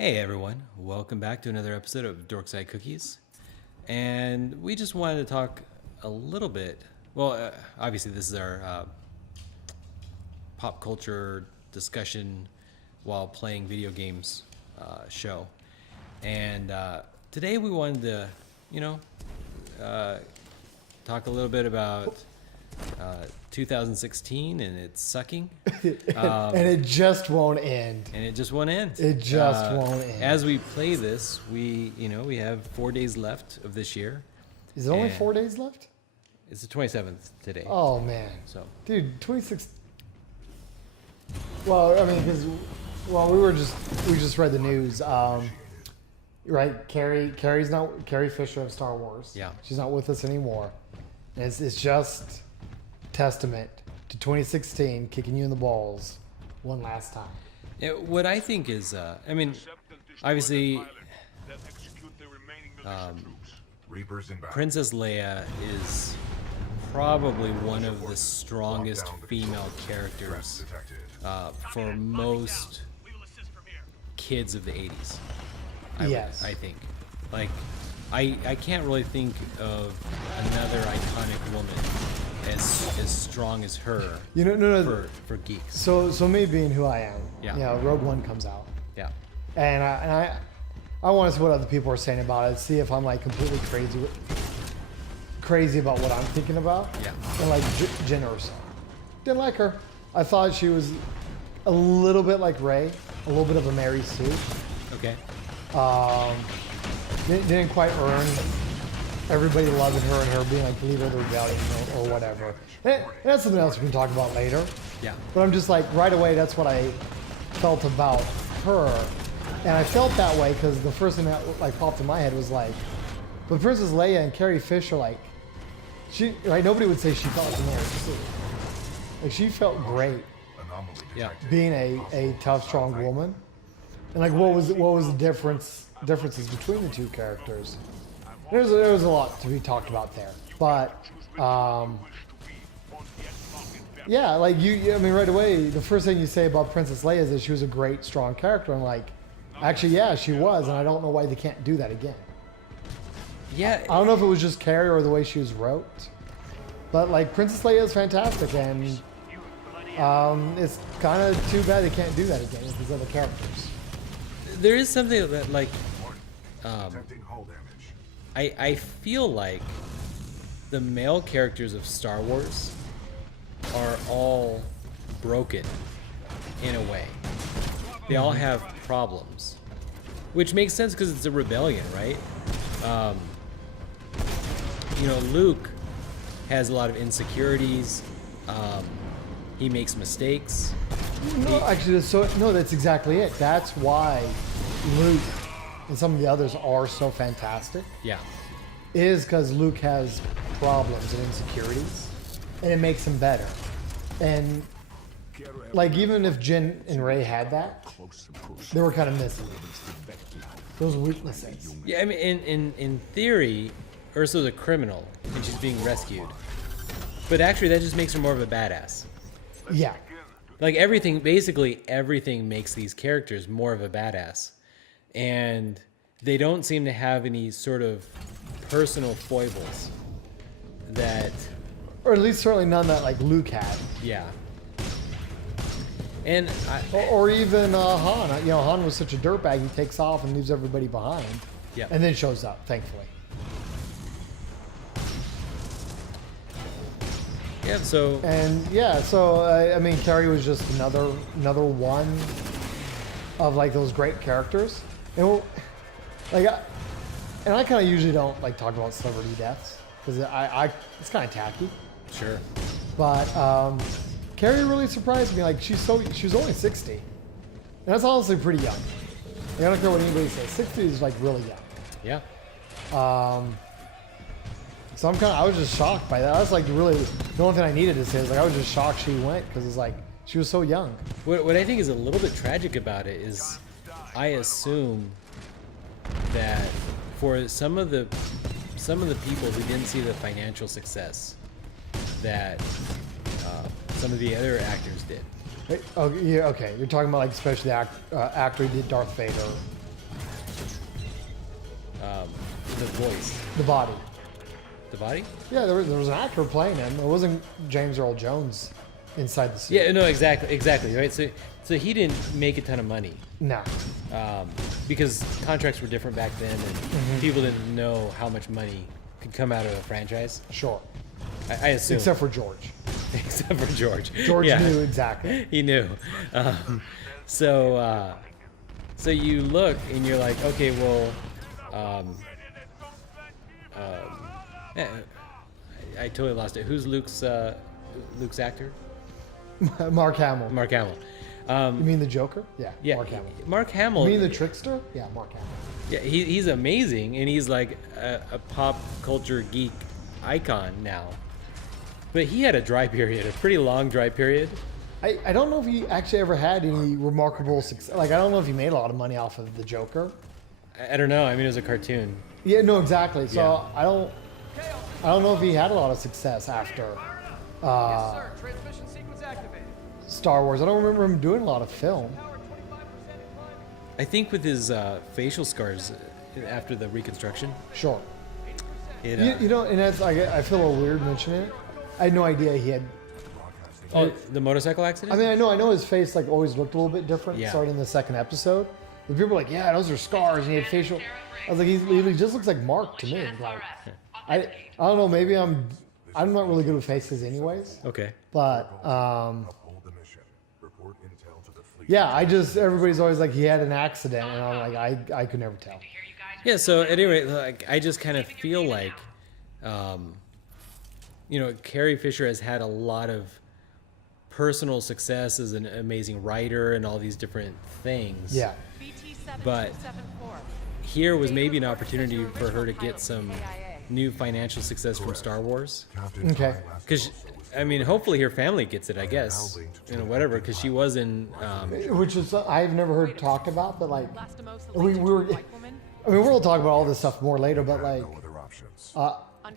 Hey everyone, welcome back to another episode of Dorkside Cookies. And we just wanted to talk a little bit. Well, obviously, this is our pop culture discussion while playing video games show. And today we wanted to, talk a little bit about 2016 and it's sucking. And it just won't end. And it just won't end. It just won't end. As we play this, we have 4 days left of this year. Is it only 4 days left? It's the 27th today. Oh man. So, dude, 26. Well, I mean, because we just read the news. Right, Carrie Fisher of Star Wars. Yeah. She's not with us anymore. And it's just testament to 2016 kicking you in the balls one last time. what I think is, obviously, Princess Leia is probably one of the strongest female characters for most kids of the 80s. Yes. I think. Like, I can't really think of another iconic woman as strong as her. For geeks. So me being who I am, Yeah. Rogue One comes out, Yeah. and I want to see what other people are saying about it. See if I'm like completely crazy about what I'm thinking about. Yeah. And like Jen Erso, didn't like her. I thought she was a little bit like Rey, a little bit of a Mary Sue. Okay. Didn't quite earn everybody loving her and her being like the leader of the rebellion or whatever. And that's something else we can talk about later. Yeah. But I'm just like, right away, that's what I felt about her. And I felt that way because the first thing that like popped in my head was like, but Princess Leia and Carrie Fisher, like, nobody would say she felt like Mary Sue. Like, she felt great. Yeah. Being a tough, strong woman. And like, what was the differences between the two characters? There's a lot to be talked about there, but yeah, like right away, the first thing you say about Princess Leia is that she was a great, strong character, and like, actually, yeah, she was, and I don't know why they can't do that again. Yeah. I don't know if it was just Carrie or the way she was wrote, but like, Princess Leia is fantastic, and it's kind of too bad they can't do that again with these other characters. There is something that, like, I feel like the male characters of Star Wars are all broken in a way. They all have problems, which makes sense because it's a rebellion, right? Luke has a lot of insecurities. He makes mistakes. No, actually, that's exactly it. That's why Luke and some of the others are so fantastic. Yeah. Is because Luke has problems and insecurities, and it makes him better. And like, even if Jen and Rey had that, they were kind of missing those weaknesses. Yeah, I mean, in theory, Ursula's a criminal and she's being rescued, but actually that just makes her more of a badass. Yeah. Like, basically everything makes these characters more of a badass. And they don't seem to have any sort of personal foibles that... Or at least certainly none that, like, Luke had. Yeah. And or even Han. Han was such a dirtbag, he takes off and leaves everybody behind. Yeah. And then shows up, thankfully. Yeah, so... And, yeah, so, Carrie was just another one of, like, those great characters. And, like, I kind of usually don't, like, talk about celebrity deaths, because it's kind of tacky. Sure. But Carrie really surprised me. Like, she was only 60. And that's honestly pretty young. Like, I don't care what anybody says. 60 is, like, really young. Yeah. So I was just shocked by that. That's like really the only thing I needed to say is like I was just shocked she went because it's like she was so young. What I think is a little bit tragic about it is I assume that for some of the people who didn't see the financial success that some of the other actors did. Oh, yeah, okay. You're talking about like especially the actor who did Darth Vader the voice. The body. The body? Yeah, there was an actor playing him. It wasn't James Earl Jones inside the suit. Yeah, no, exactly, right? So he didn't make a ton of money Nah. because contracts were different back then, and Mm-hmm. people didn't know how much money could come out of a franchise. Sure. I assume. Except for George. Except for George. George Yeah. knew exactly. He knew. So you look and you're like, okay, well, yeah, I totally lost it. Who's Luke's actor? Mark Hamill. Mark Hamill. You mean the Joker? Yeah. Yeah, Mark Hamill. Mark Hamill. You mean the Trickster? Yeah, Mark Hamill. Yeah, he's amazing, and he's like a pop culture geek icon now. But he had a dry period, a pretty long dry period. I don't know if he actually ever had any remarkable success. Like, I don't know if he made a lot of money off of the Joker. I don't know. I mean, it was a cartoon. Yeah, no, exactly. So Yeah. I don't know if he had a lot of success after Yes, sir. Transmission sequence activated. Star Wars. I don't remember him doing a lot of film. Power 25% inclined. I think with his facial scars after the reconstruction, Sure. it. You know, and that's I feel a little weird mentioning it. I had no idea he had. Oh, the motorcycle accident. I mean, I know his face like always looked a little bit different Yeah. starting in the second episode. But people were like, yeah, those are scars, and he had facial. I was like, he just looks like Mark to me. Like, I don't know. Maybe I'm not really good with faces, anyways. Okay. But Uphold the mission. Report intel to the fleet. yeah, everybody's always like he had an accident, and I'm like, I could never tell. Yeah. So anyway, like I just kind of feel like, Carrie Fisher has had a lot of personal success as an amazing writer and all these different things. Yeah. But here was maybe an opportunity for her to get some new financial success from Star Wars. Captain Okay. Kyle Because, I mean, hopefully her family gets it, I guess. Whatever, because she was in. Which is I've never heard talk about, but like we were. I mean, we'll talk about all this stuff more later, but like no other options.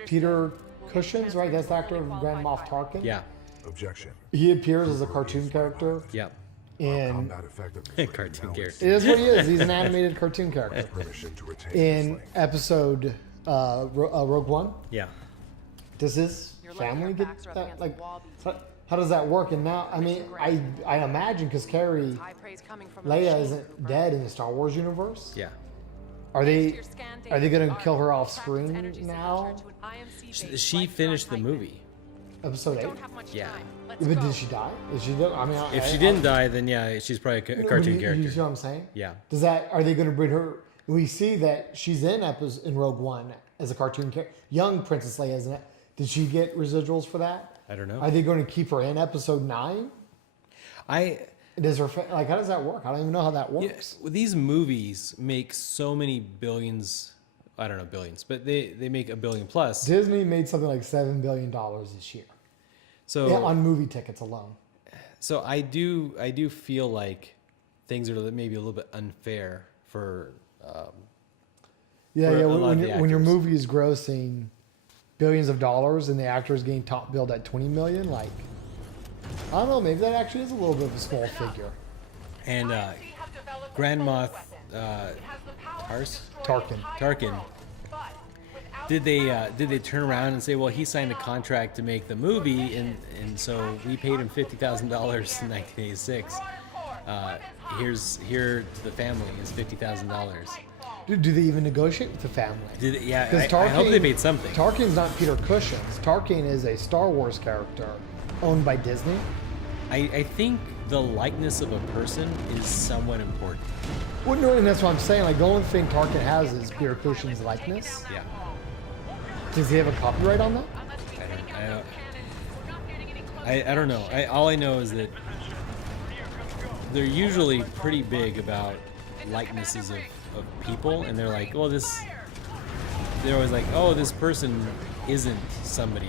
Peter Cushing's, right? That's the actor of Grand Moff Tarkin. Yeah, Objection. He appears as a cartoon character yeah. in. Combat effectiveness. Cartoon character. It is what he is. He's an animated cartoon character Permission to retain in this episode Rogue One. Yeah. Does his family get that? Like, how does that work? And now, I mean, I imagine because Carrie, Leia isn't dead in the Star Wars universe. Yeah. Are they gonna kill her off screen now? She finished the movie. Episode 8. Yeah. But did she die? Is she? I mean, If she didn't die, then yeah, she's probably a cartoon You character. see what I'm saying? Yeah. Does that? Are they going to bring her? We see that she's in Rogue One as a cartoon character. Young Princess Leia, isn't it? Did she get residuals for that? I don't know. Are they going to keep her in Episode 9? Does her like? How does that work? I don't even know how that works. These movies make so many billions. I don't know billions, but they make $1 billion plus. Disney made something like $7 billion this year. So Yeah, on movie tickets alone. So I do feel like things are maybe a little bit unfair for. Yeah, For yeah. a lot of the When your actors. movie is grossing billions of dollars and the actor is getting top billed at 20 million, like I don't know, maybe that actually is a little bit of a small figure. And Grand Moff Tarkin. Did they turn around and say, well, he signed a contract to make the movie, and so we paid him $50,000 in 1986. Here to the family is $50,000. Do they even negotiate with the family? I hope they paid something. Tarkin's not Peter Cushing's. Tarkin is a Star Wars character owned by Disney. I think the likeness of a person is somewhat important. Well, no, and that's what I'm saying. Like the only thing Tarkin has is Peter Cushing's likeness. Yeah. Does he have a copyright on that? I don't know. All I know is that they're usually pretty big about likenesses of people, and they're like, well, they're always like, oh, this person isn't somebody.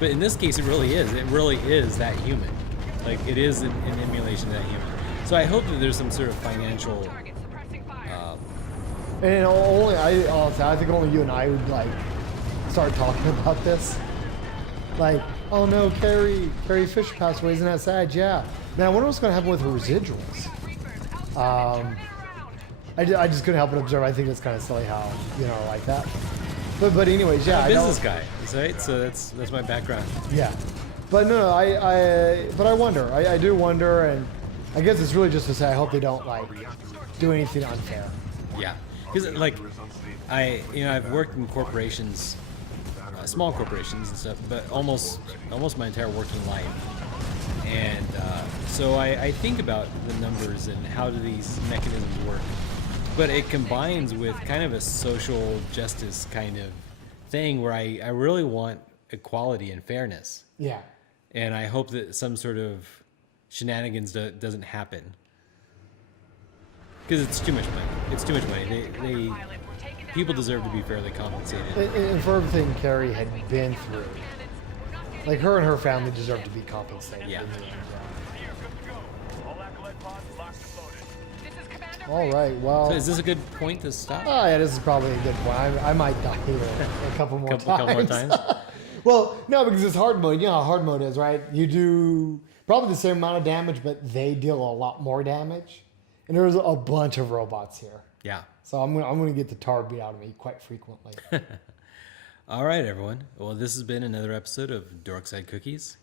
But in this case, it really is. It really is that human. Like, it is an emulation of that human. So I hope that there's some sort of financial... And I think only you and I would like start talking about this. Like, oh no, Carrie Fisher passed away. Isn't that sad? Yeah. Man, I wonder what's going to happen with her residuals. I just couldn't help but observe. I think it's kind of silly how, like that. But anyways, yeah. I'm a I don't- business guy, right? So that's my background. Yeah. But no, but I wonder. I do wonder, and I guess it's really just to say I hope they don't, like, do anything unfair. Yeah, because like I've worked in corporations, small corporations and stuff, but almost my entire working life, and so I think about the numbers and how do these mechanisms work, but it combines with kind of a social justice kind of thing where I really want equality and fairness, Yeah. and I hope that some sort of shenanigans doesn't happen. Because it's too much money. It's too much money. People deserve to be fairly compensated. And for everything Carrie had been through, like her and her family deserve to be compensated. Yeah. All right. Well. So is this a good point to stop? Oh yeah, this is probably a good point. I might die here a couple more times. Couple more times? Well, no, because it's hard mode. You know how hard mode is, right? You do probably the same amount of damage, but they deal a lot more damage. And there's a bunch of robots here. Yeah. So I'm gonna get the tar beat out of me quite frequently. All right, everyone. Well, this has been another episode of Dorkside Cookies.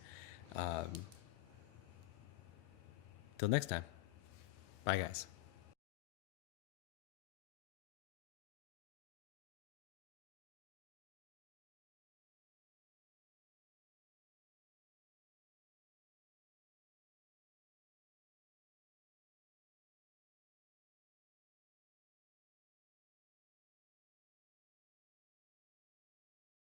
Till next time. Bye, guys.